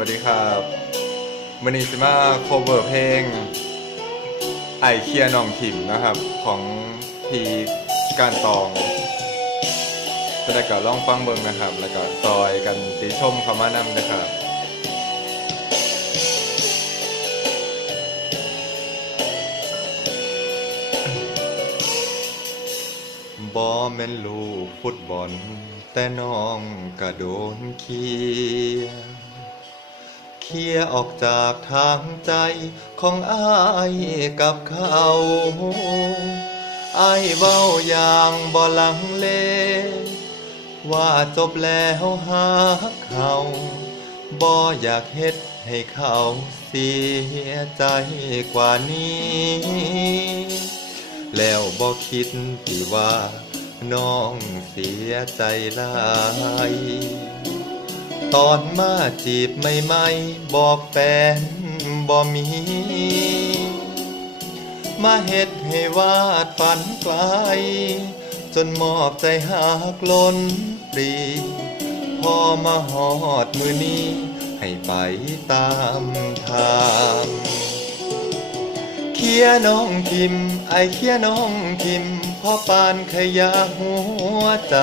วัสดีครับมันนี้สิมาโคเวอร์เพลง ไอเคียน้องถิ่มนะครับ ของพีการตองจะได้ก็ลองฟังเบิ่งนะครับ แล้วก็ซอยกันติชมคำว่านำนะครับบอแม่นลูกฟุตบอล แต่น้องกระโดนเคีย เคียออกจากทางใจของอายกับเขาอายเว้าอย่างบ่ลังเล ว่าจบแล้วหักเขาบ่อยากเฮ็ดให้เขาเสียใจกว่านี้ แล้วบ่คิดที่ว่าน้องเสียใจหลาย ตอนมาจีบใหม่บอกแฟนบ่มี มาเฮ็ดให้วาดฝันไกล จนมอบใจหักล้นปรี พอมาหอดมือนี้ ให้ไปตามทางเคียน้องทิม ไอเคียน้องทิมพ่อปานขยะหัวใจ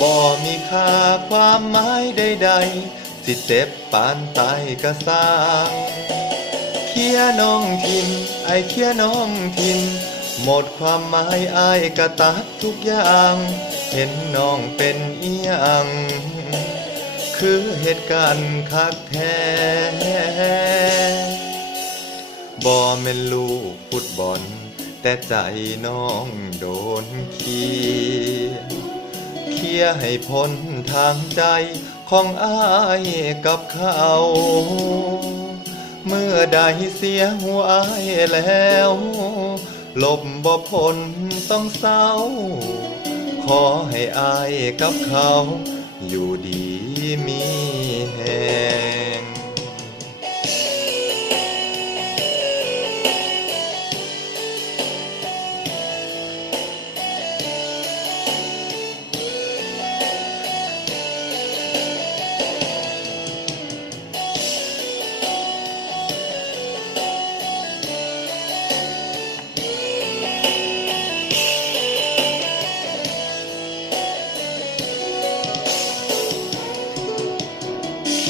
บ่มีค่าความหมายใดๆ สิเจ็บปานตายก็สร้าง เคียน้องทิมไอเคียน้องทิมหมดความหมายอายกระตัดทุกอย่าง เห็นน้องเป็นเอียง คือเหตุการณ์คักแท้บ่แม่นลูกฟุตบอล แต่ใจน้องโดนเชียร์เคียร์ให้พ้นทางใจของอายกับเขา เมื่อใดเสียหัวอายแล้วลบบ่พ้นต้องเศร้า ขอให้อายกับเขา อยู่ดีมีแหง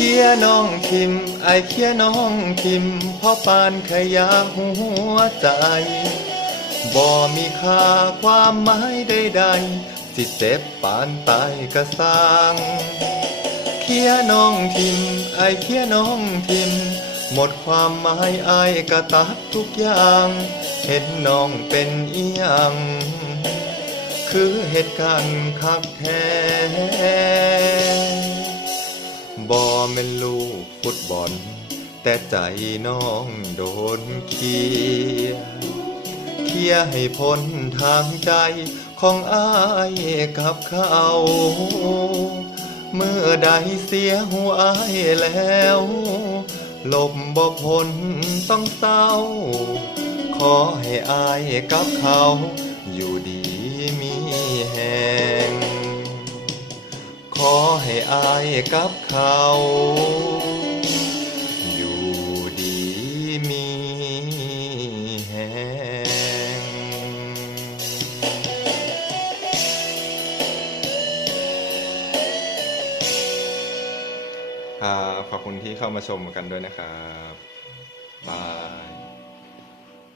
คียน้องทิม ไอเคียน้องทิมพ่อปานขยะหัวใจ บ่มีค่าความหมายใดๆสิเจ็บปานตายก็สางเคียน้องทิม ไอเคียน้องทิม หมดความหมายไอายก็ตัดทุกอย่าง เห็นน้องเป็นอียังคือเหตุการณ์คักแท้ บ่แม่นลูกฟุตบอล แต่ใจน้องโดนเคียร์เคียร์ให้พ้นทางใจของอายกับเขา เมื่อใดเสียหัวอายแล้วลบบ่พ้นต้องเศร้า ขอให้อายกับเขาอยู่ดี อให้อายกับเขา อยู่ดีมีแหงขอบคุณที่เข้ามาชมกันด้วยนะครับ บาย